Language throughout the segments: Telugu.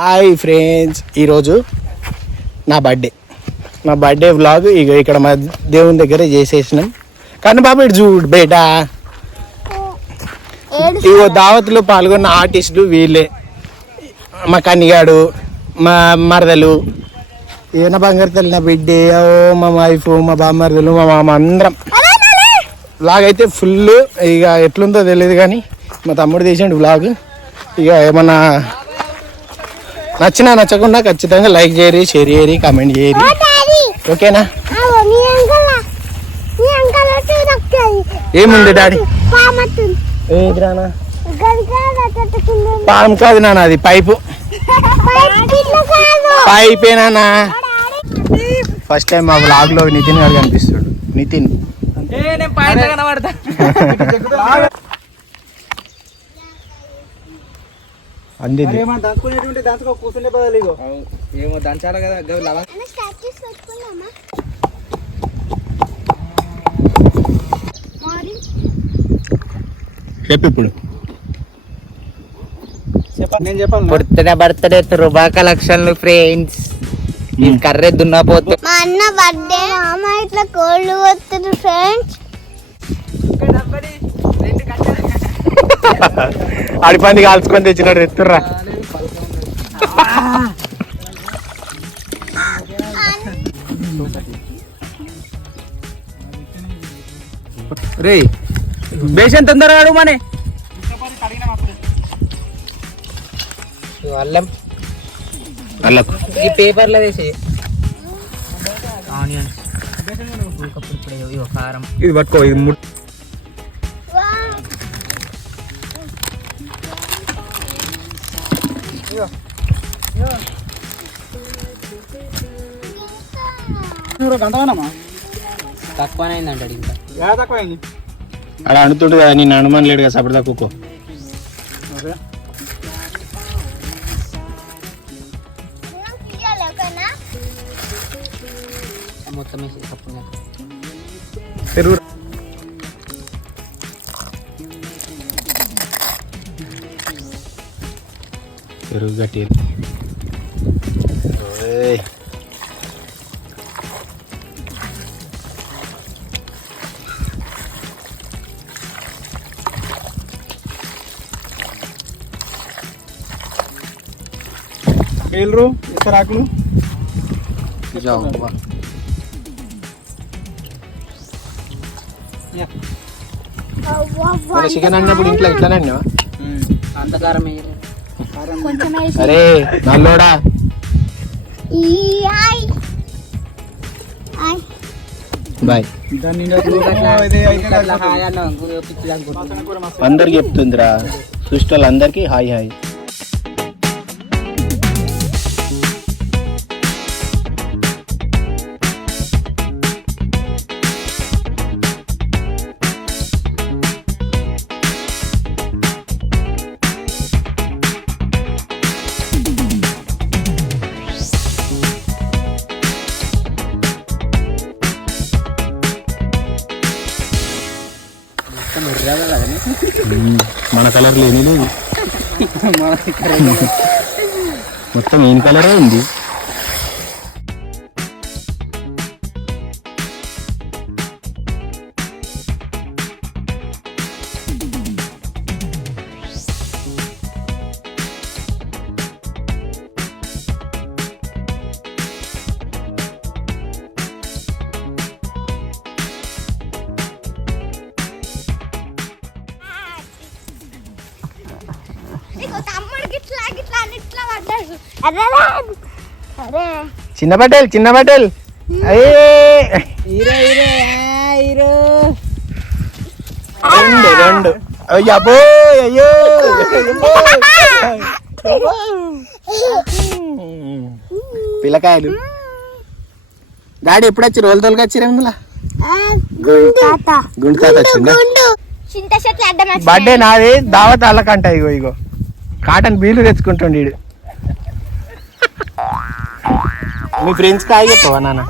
హాయ్ ఫ్రెండ్స్, ఈరోజు నా బర్త్డే వ్లాగ్ ఇక ఇక్కడ మా దేవుని దగ్గర చేసేసినాం. కానీ బాబు ఇటు చూడు బేటా, ఇగో దావత్లో పాల్గొన్న ఆర్టిస్టులు వీళ్ళే. మా కన్నిగాడు, మా మరదలు, నా బంగారు తల్లి, నా బిడ్డే, మా వైఫ్, మా బామ్మరదలు, మా మామ, అందరం. వ్లాగ్ అయితే ఫుల్. ఇక ఎట్లుందో తెలియదు కానీ మా తమ్ముడు తీసిండు వ్లాగ్. ఇక ఏమన్నా నచ్చినా నచ్చకుండా ఖచ్చితంగా లైక్ చేయరి, షేర్ చేయరి, కామెంట్ చేయరి. ఓకేనా? ఏముంది డాడీ? ఏది రానా? పాము కాదు నాన్న, అది పైపు. పైపేనా? ఫస్ట్ టైం మా బ్లాగ్ లో నితిన్ గారు కనిపిస్తాడు. నితిన్ అంది చెప్పు ఇప్పుడు. బర్త్డే శుభాకాంక్షలు ఫ్రెండ్స్. ఈ కర్రే దున్నపోతే మా అన్న బర్త్డే, మామ ఇట్లా కోళ్ళు వస్తుంది ఫ్రెండ్స్. అడిపంది కాల్చుకొని తెచ్చినాడు, ఎత్తుర్రా. రే బేషన్ తొందరగా అడుగు మనే. అల్లం ఈ పేపర్లో వేసి ఆనియన్స్, కారం, ఇది పట్టుకో. ఇది తక్కువనైందంట ఇంకా అలా అనుతుంటు కదా, నేను అనుమానం లేడు కదా. సపడదా కుక్కో మొత్తం పెరుగు. పెరుగు గట్టి పేలరు ఇతరాకులు. చికెన్ అన్నప్పుడు ఇంట్లో ఇట్లానే అన్నావా? అంతకారం అరే నల్లోడా. బాయ్. అందరికి చెప్తుందిరా, చూసిన వాళ్ళందరికీ హాయ్ హాయ్. మన కలర్ లేని లేదు, మొత్తం ఏం కలరే ఉంది. చిన్న బట్టలు అయ్యే రెండు. అయ్యో అయ్యో పిల్లకాయలు. డాడీ ఎప్పుడు వచ్చి రోజు తోలుగా వచ్చిరా? గుండు తాత వచ్చిందా? బర్త్డే నాది, దావత్ అల్లకంట. ఇగో కాటన్ బీలు తెచ్చుకుంటుండే. మీ ఫ్రెండ్స్ కి హాయ్ చెప్పవా నాన్న?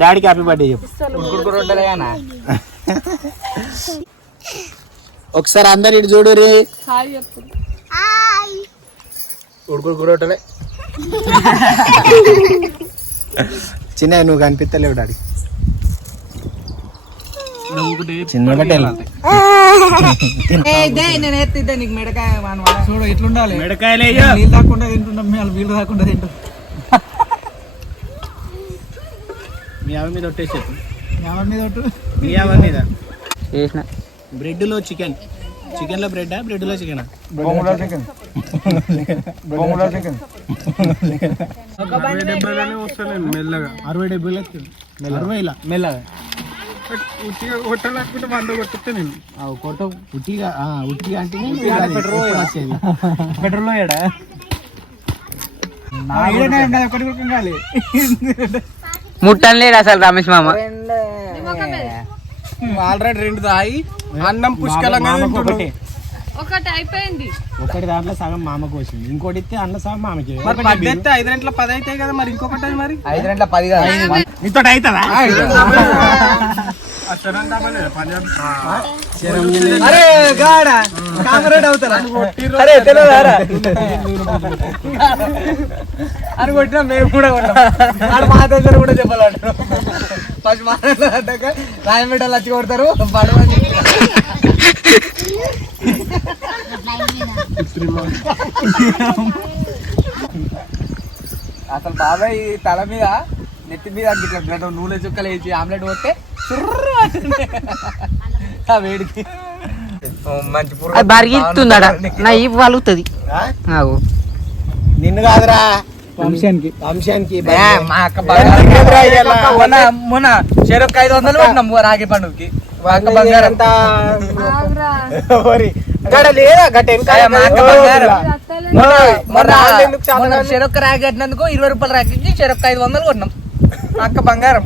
డాడీకి హ్యాపీ బర్త్డే చెప్పు. ఒకసారి అందరు ఇటు చూడు రే హాయ్ ఉడుకుడు కూరటలే చిన్న నువ్వు కనిపిస్తలేవు డాడీ చిన్న కట్టేలా నేను ఎత్తిద్దా నీకు మెడకాయ చూడు ఎట్లుండాలి మెడకాయలే నీళ్ళు తాకుండా తింటున్నాం మేము వీళ్ళు తాకుండా తింటాం మీ అవ మీద ఒట్టేసేది ఎవరి మీద ఒట్టు మీ అవ మీద చేసిన బ్రెడ్లో చికెన్ చికెన్లో బ్రెడ్డా బ్రెడ్లో చికెనా బొంగులో చికెన్ బొంగులో చికెన్ 60-70 మెల్లగా 60 మెల్లగా ఉట్టిగా కొట్టాలనుకుంటే 100 కొట్టిస్తే నేను కొట్ట ఉట్టిగా అంటే పెట్రోల్ ఏడా ఒకటి కొట్టాలి ముట్టం లేదు అసలు రమేష్ మామ ఆల్రెడీ 2 తాగి అన్నం పుష్కలంగా ఒకటి ఒకటి అయిపోయింది ఒకటి దాంట్లో సగం మామకు వచ్చింది ఇంకోటి ఇస్తే అన్న సగం మామకి మరి 10 అయితే 5 గంటల 10 అవుతాయి కదా మరి ఇంకొకటి అది మరి 5 గంటల 10 కాదు నీతో అవుతుందా అరే గాడా కామరేడ్ అవుతారా అరే తెలియదారా అని కొట్టినా మేము కూడా కొట్టాం ఆడ మా దగ్గర కూడా చెప్పాలంటారు ఫస్ట్ మాట్లాడాక రాయమేటలు వచ్చి కొడతారు పడవని అసలు బాబాయ్ తల మీద నెత్తి మీద గిట్ల బ్లడ్ నూనె చుక్కలు వేసి ఆమ్లెట్ పోతే ఆ వేడికి మంచి అది బరిగిస్తుందట నా ఈ వలుగుతుంది నాకు నిన్ను కాదురా వంశానికి వంశానికి మా అక్క మొన్న చెరొక్క 500 కొట్టినాం రాగి పండుగకి మా అక్క బంగారం లేదా మా అక్క బంగారం మొన్న చెరొక్క రాగి కట్టినందుకు 20 రూపాయలు రాకి చెరొక్క 500 కొట్టినాం మా అక్క బంగారం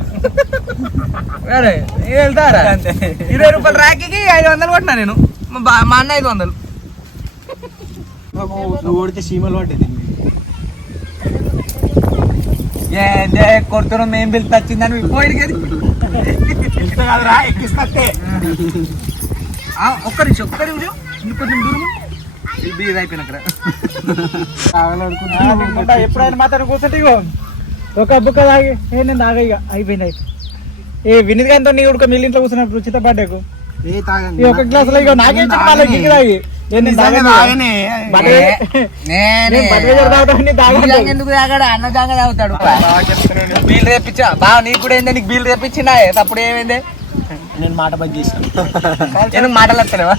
వెళ్తారా 20 రూపాయలు రాకి 500 కొట్టినా నేను మా అన్న 500 నువ్వు ఓడితే సీమలు పడ్డది కొడుతున్నాం ఏం పిలిచి వచ్చిందని పోయి కాదురా ఎక్కిస్తే ఒక్క నిమిషం కొంచెం దూరం బీర్ అయిపోయినాక ఎప్పుడైనా మాత్రం కూర్చుంటే ఒక బుక్క తాగి నేను తాగా ఇక అయిపోయింది ఏ వినిది కానీ నీ ఉడక మీ ఇంట్లో కూర్చున్నప్పుడు రుచిత పడ్డాకు ఈ ఒక గ్లాస్ లో ఇక నాకే వాళ్ళకి తాగి ఎందుకు తాగాడు అన్న జాగా తాగుతాడు బీల్ రేపించా బాగా నీకు కూడా ఏంది నీకు బీల్ రేపించినా అప్పుడు ఏమైంది నేను మాట బంద్ చేశాను ఎందుకు మాటలు వస్తలేవా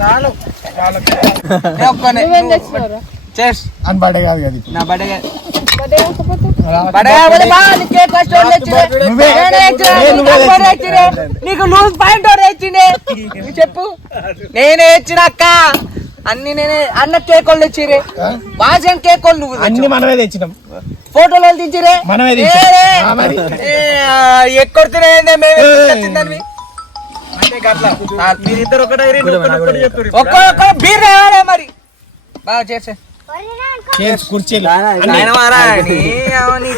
చాలు చేస్ అని బడే కాదు కదా నా బడే నీకు లూజ్ పాయింట్ తెచ్చిండే చెప్పు నేనే ఇచ్చిన అక్క అన్ని నేనే అన్న కేక్ వాళ్ళు తెచ్చిరే వాజన్ కేక్ వాళ్ళు నువ్వు అన్ని మనమే తెచ్చినాం ఫోటోలు తెచ్చిరే మనమే ఎక్కొడుతున్నాయి మీరిద్దరు ఒక్కొక్క బీర్ రావాలే మరి బాగా చేసే కుర్చీలు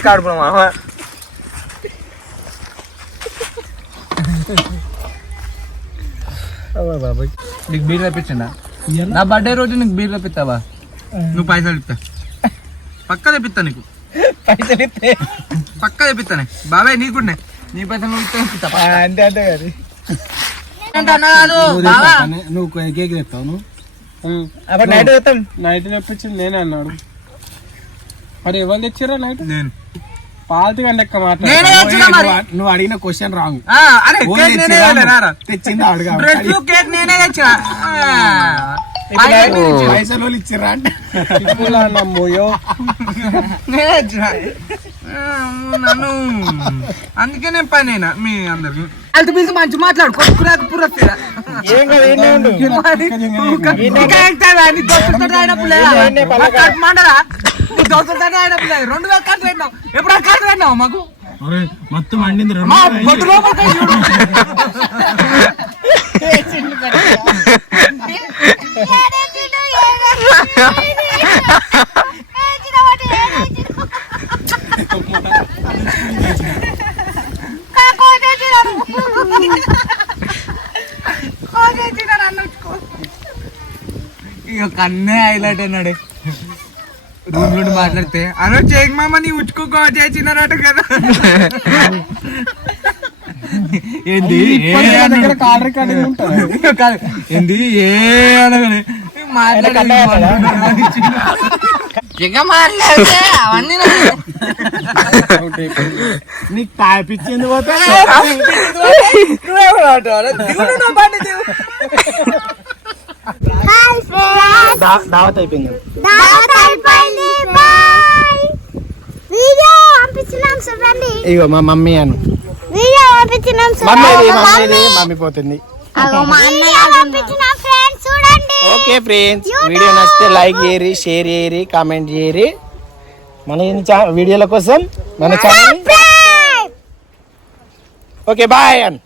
కడుపు నీకు బీర్ తెప్పించండి నా బర్త్డే రోజు నీకు బీర్ తెప్పిస్తావా నువ్వు పైసలు ఇస్తా పక్క తెప్పిస్తా నీకు పైసలు ఇస్తే పక్క తెప్పిస్తానే బాబాయ్ నీకు కూడా నీ పైసలు నువ్వు ఇస్తే తెప్పిస్తా అంతే అంతే కానీ నువ్వు కేక్ తెస్తావు నువ్వు అప్పుడు నైట్ తెస్తాం నైట్ తెప్పించింది నేనే అన్నాడు మరి ఎవరు తెచ్చారా నైట్ నేను పాల్తుగా లెక్క నువ్వు అడిగిన క్వశ్చన్ రాంగ్ తెచ్చింది పైసలు ఇచ్చిరా అంటే నన్ను అందుకే నేను పని అయినా మీ అందరికి అది పిలిచి మంచి మాట్లాడు కొట్టుకురాకు పురస్తా దోస్తులతో అయినప్పుడు 2000 ఖర్చు పెట్టినావు ఎప్పుడు ఖర్చు పెట్టినావు మాకు మొత్తం అండింది బొట్టు లోపలికి చూడు ఇక కన్నే హైలైట్ అన్నాడు రూమ్ నుండి మాట్లాడితే అలా చేయక మామ నీ ఉచ్చుకో చేసినారట కదా ఏంది ఏంది ఏ అనగానే అవన్నీ నీకు తాపిచ్చింది పోతే దావత్ అయిపోయింది. వీడియో పంపించినాం చూడండి. ఇగో మా మమ్మీ అను వీడియో పంపించినాం మమ్మీ పోతుంది. పంపించినాం ఫ్రెండ్స్ చూడండి. ఓకే ఫ్రెండ్స్, వీడియో నచ్చితే లైక్ చేయరి, షేర్ చేయరి, కామెంట్ చేయరి. మన వీడియోల కోసం మన ఛానల్. ఓకే బాయ్ అన్.